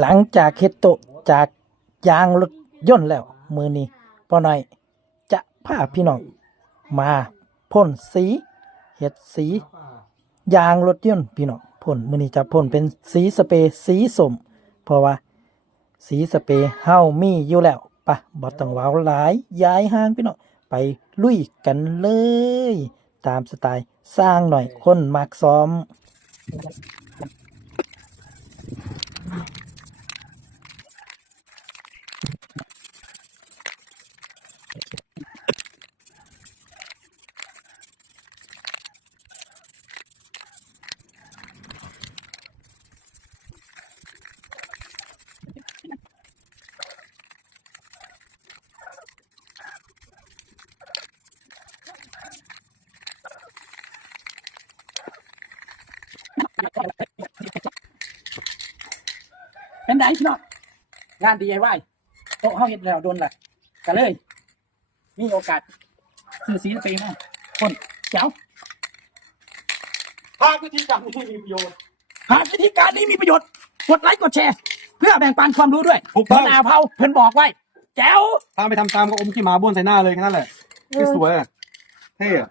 หลังจากเฮ็ดโตะจากยางรถยนต์แล้ว มือนี้พ่อหน่อยจะพาพี่น้องมาพ่นสีเฮ็ดสียางรถยนต์พี่น้องพ่นมือนี้จะพ่นเป็นสีสเปรย์สีสมเพราะว่าสีสเปรย์เฮามีอยู่แล้วปะบ่ต้องว้าวหลายย้ายห้างพี่น้องไปลุยกันเลย ตามสไตล์สร้างหน่อยคนมักซ้อม เป็นไงพี่น้องงาน DIY โต๊ะเฮาเฮ็ดแล้วโดนแหละกันเลยมีโอกาสซื้อสีสเปรย์มาคนเจ้าภาควิธีการนี้มีประโยชน์หากวิธีการนี้มีประโยชน์กดไลค์กดแชร์ เพื่อแบ่งปันความรู้ด้วยถูกต้องมะนาวเผาเพิ่นบอกไว้แจ๋ว ถ้าไม่ทำตามก็อมขี้หมาบ้วนใส่หน้าเลยแค่นั้นแหละไม่สวยอะเท่อะ